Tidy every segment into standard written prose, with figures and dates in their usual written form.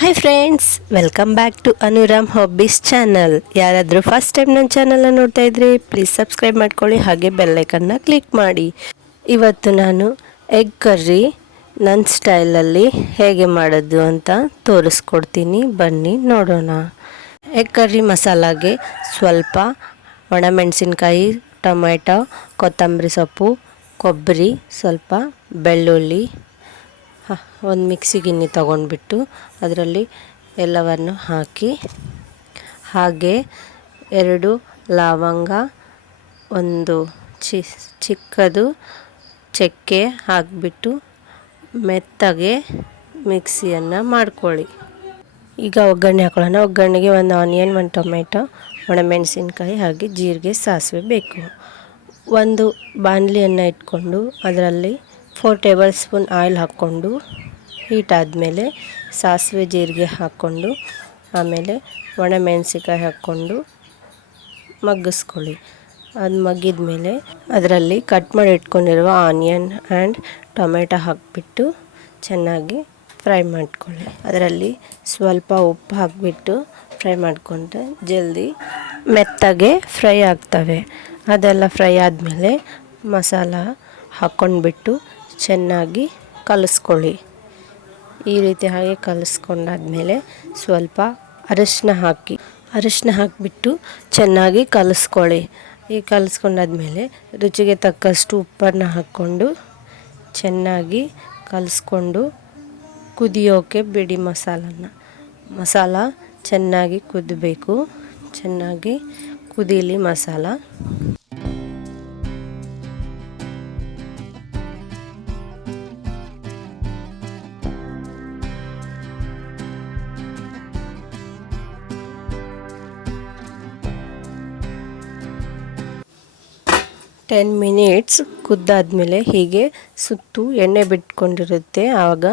Hi friends, welcome back to Anuram hobbies channel. ಯಾರಾದರೂ first time ನನ್ನ ಚಾನಲ್ನ ನೋಡ್ತಾ ಇದ್ರಿ ಪ್ಲೀಸ್ ಸಬ್ಸ್ಕ್ರೈಬ್ ಮಾಡ್ಕೊಳ್ಳಿ, ಹಾಗೆ ಬೆಲ್ಲೈಕನ್ನ ಕ್ಲಿಕ್ ಮಾಡಿ. ಇವತ್ತು ನಾನು ಎಗ್ ಕರ್ರಿ ನನ್ನ ಸ್ಟೈಲಲ್ಲಿ ಹೇಗೆ ಮಾಡೋದು ಅಂತ ತೋರಿಸ್ಕೊಡ್ತೀನಿ, ಬನ್ನಿ ನೋಡೋಣ. ಎಗ್ ಕರ್ರಿ ಮಸಾಲಾಗೆ ಸ್ವಲ್ಪ ಒಣಮೆಣಸಿನ್ಕಾಯಿ, ಟೊಮೆಟೊ, ಕೊತ್ತಂಬರಿ ಸೊಪ್ಪು, ಕೊಬ್ಬರಿ, ಸ್ವಲ್ಪ ಬೆಳ್ಳುಳ್ಳಿ, ಒಂದು ಮಿಕ್ಸಿ ಗಿಣ್ಣೆ ತಗೊಂಡ್ಬಿಟ್ಟು ಅದರಲ್ಲಿ ಎಲ್ಲವನ್ನು ಹಾಕಿ, ಹಾಗೆ 2 ಲವಂಗ, ಒಂದು ಚಿಕ್ಕದು ಚಕ್ಕೆ ಹಾಕಿಬಿಟ್ಟು ಮೆತ್ತಗೆ ಮಿಕ್ಸಿಯನ್ನು ಮಾಡ್ಕೊಳ್ಳಿ. ಈಗ ಒಗ್ಗರಣೆ ಹಾಕೊಳ್ಳೋಣ. ಒಗ್ಗರಣೆಗೆ ಒಂದು ಆನಿಯನ್, ಒಂದು ಟೊಮೆಟೊ, ಒಣಮೆಣಸಿನ್ಕಾಯಿ ಹಾಗೆ ಜೀರಿಗೆ, ಸಾಸಿವೆ ಬೇಕು. ಒಂದು ಬಾಣಲಿಯನ್ನು ಇಟ್ಕೊಂಡು ಅದರಲ್ಲಿ 4 ಟೇಬಲ್ ಸ್ಪೂನ್ ಆಯಿಲ್ ಹಾಕ್ಕೊಂಡು ಹೀಟ್ ಆದಮೇಲೆ ಸಾಸಿವೆ ಜೀರಿಗೆ ಹಾಕ್ಕೊಂಡು ಆಮೇಲೆ ಒಣಮೆಣಸಿನ್ಕಾಯಿ ಹಾಕ್ಕೊಂಡು ಮಗ್ಗಿಸ್ಕೊಳ್ಳಿ. ಅದು ಮಗ್ಗಿದ ಮೇಲೆ ಅದರಲ್ಲಿ ಕಟ್ ಮಾಡಿ ಇಟ್ಕೊಂಡಿರುವ ಆನಿಯನ್ ಆ್ಯಂಡ್ ಟೊಮೆಟೊ ಹಾಕಿಬಿಟ್ಟು ಚೆನ್ನಾಗಿ ಫ್ರೈ ಮಾಡ್ಕೊಳ್ಳಿ. ಅದರಲ್ಲಿ ಸ್ವಲ್ಪ ಉಪ್ಪು ಹಾಕಿಬಿಟ್ಟು ಫ್ರೈ ಮಾಡಿಕೊಂಡ್ರೆ ಜಲ್ದಿ ಮೆತ್ತಗೆ ಫ್ರೈ ಆಗ್ತವೆ. ಅದೆಲ್ಲ ಫ್ರೈ ಆದಮೇಲೆ ಮಸಾಲ ಹಾಕ್ಕೊಂಡ್ಬಿಟ್ಟು ಚೆನ್ನಾಗಿ ಕಲಿಸ್ಕೊಳ್ಳಿ. ಈ ರೀತಿ ಹಾಗೆ ಕಲಿಸ್ಕೊಂಡಾದ್ಮೇಲೆ ಸ್ವಲ್ಪ ಅರಿಶಿನ ಹಾಕಿಬಿಟ್ಟು ಚೆನ್ನಾಗಿ ಕಲಿಸ್ಕೊಳ್ಳಿ. ಈ ಕಲಿಸ್ಕೊಂಡಾದ್ಮೇಲೆ ರುಚಿಗೆ ತಕ್ಕಷ್ಟು ಉಪ್ಪನ್ನು ಹಾಕ್ಕೊಂಡು ಚೆನ್ನಾಗಿ ಕಲಿಸ್ಕೊಂಡು ಕುದಿಯೋಕೆ ಬಿಡಿ. ಮಸಾಲ ಚೆನ್ನಾಗಿ ಕುದಿಬೇಕು. ಚೆನ್ನಾಗಿ ಕುದೀಲಿ ಮಸಾಲ. ಟೆನ್ ಮಿನಿಟ್ಸ್ ಕುದ್ದಾದ್ಮೇಲೆ ಹೀಗೆ ಸುತ್ತು ಎಣ್ಣೆ ಬಿಟ್ಕೊಂಡಿರುತ್ತೆ, ಆವಾಗ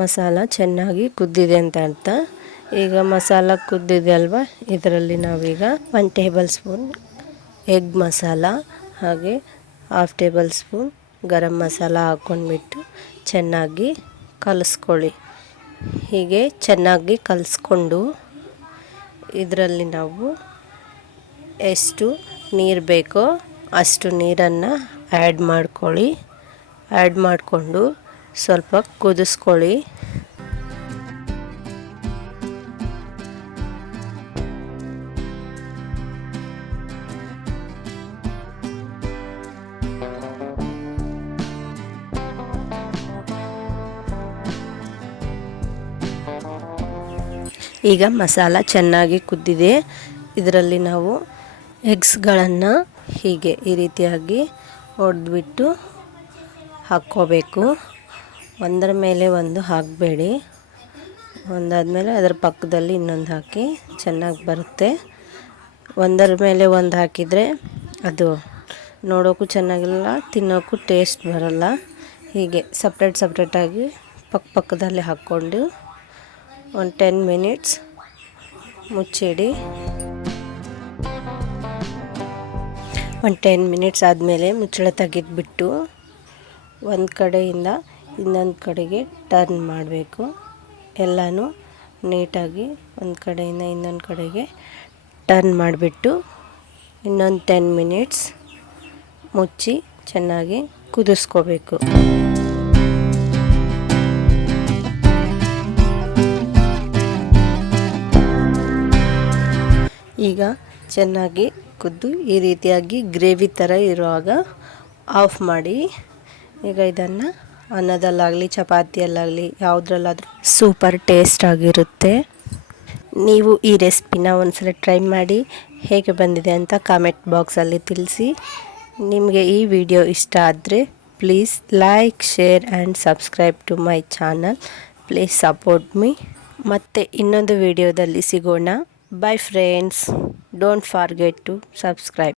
ಮಸಾಲ ಚೆನ್ನಾಗಿ ಕುದ್ದಿದೆ ಅಂತ ಅರ್ಥ. ಈಗ ಮಸಾಲ ಕುದ್ದಿದೆ ಅಲ್ವಾ, ಇದರಲ್ಲಿ ನಾವೀಗ 1 ಟೇಬಲ್ ಸ್ಪೂನ್ ಎಗ್ ಮಸಾಲ ಹಾಗೆ 1/2 ಟೇಬಲ್ ಸ್ಪೂನ್ ಗರಂ ಮಸಾಲ ಹಾಕ್ಕೊಂಡ್ಬಿಟ್ಟು ಚೆನ್ನಾಗಿ ಕಲಿಸ್ಕೊಳ್ಳಿ. ಹೀಗೆ ಚೆನ್ನಾಗಿ ಕಲಿಸ್ಕೊಂಡು ಇದರಲ್ಲಿ ನಾವು ಎಷ್ಟು ನೀರು ಬೇಕೋ ಅಷ್ಟು ನೀರನ್ನು ಆ್ಯಡ್ ಮಾಡಿಕೊಂಡು ಸ್ವಲ್ಪ ಕುದಿಸ್ಕೊಳ್ಳಿ. ಈಗ ಮಸಾಲ ಚೆನ್ನಾಗಿ ಕುದ್ದಿದೆ. ಇದರಲ್ಲಿ ನಾವು ಎಗ್ಸ್ಗಳನ್ನು ಹೀಗೆ ಈ ರೀತಿಯಾಗಿ ಹೊಡೆದ್ಬಿಟ್ಟು ಹಾಕ್ಕೋಬೇಕು. ಒಂದರ ಮೇಲೆ ಒಂದು ಹಾಕಬೇಡಿ, ಒಂದಾದಮೇಲೆ ಅದರ ಪಕ್ಕದಲ್ಲಿ ಇನ್ನೊಂದು ಹಾಕಿ ಚೆನ್ನಾಗಿ ಬರುತ್ತೆ. ಒಂದರ ಮೇಲೆ ಒಂದು ಹಾಕಿದರೆ ಅದು ನೋಡೋಕ್ಕೂ ಚೆನ್ನಾಗಿಲ್ಲ, ತಿನ್ನೋಕ್ಕೂ ಟೇಸ್ಟ್ ಬರಲ್ಲ. ಹೀಗೆ ಸಪ್ರೇಟಾಗಿ ಪಕ್ಕದಲ್ಲಿ ಹಾಕ್ಕೊಂಡು ಒಂದು 10 ಮಿನಿಟ್ಸ್ ಮುಚ್ಚಿಡಿ. 10 ಮಿನಿಟ್ಸ್ ಆದಮೇಲೆ ಮುಚ್ಚಳ ತೆಗೆದ್ಬಿಟ್ಟು ಒಂದು ಕಡೆಯಿಂದ ಇನ್ನೊಂದು ಕಡೆಗೆ ಟರ್ನ್ ಮಾಡಬೇಕು. ಎಲ್ಲನೂ ನೀಟಾಗಿ ಒಂದು ಕಡೆಯಿಂದ ಇನ್ನೊಂದು ಕಡೆಗೆ ಟರ್ನ್ ಮಾಡಿಬಿಟ್ಟು ಇನ್ನೊಂದು 10 ಮಿನಿಟ್ಸ್ ಮುಚ್ಚಿ ಚೆನ್ನಾಗಿ ಕುದಿಸ್ಕೋಬೇಕು. ಈಗ ಚೆನ್ನಾಗಿ ಕುದ್ದು ಈ ರೀತಿಯಾಗಿ ಗ್ರೇವಿ ಥರ ಇರುವಾಗ ಆಫ್ ಮಾಡಿ. ಈಗ ಇದನ್ನು ಅನ್ನದಲ್ಲಾಗಲಿ ಚಪಾತಿಯಲ್ಲಾಗಲಿ ಯಾವುದ್ರಲ್ಲಾದರೂ ಸೂಪರ್ ಟೇಸ್ಟ್ ಆಗಿರುತ್ತೆ. ನೀವು ಈ ರೆಸಿಪಿನ ಒಂದ್ಸಲ ಟ್ರೈ ಮಾಡಿ ಹೇಗೆ ಬಂದಿದೆ ಅಂತ ಕಾಮೆಂಟ್ ಬಾಕ್ಸಲ್ಲಿ ತಿಳಿಸಿ. ನಿಮಗೆ ಈ ವಿಡಿಯೋ ಇಷ್ಟ ಆದರೆ please like, share and subscribe to my channel. Please support me. ಮತ್ತೆ ಇನ್ನೊಂದು ವಿಡಿಯೋದಲ್ಲಿ ಸಿಗೋಣ. Bye friends, don't forget to subscribe.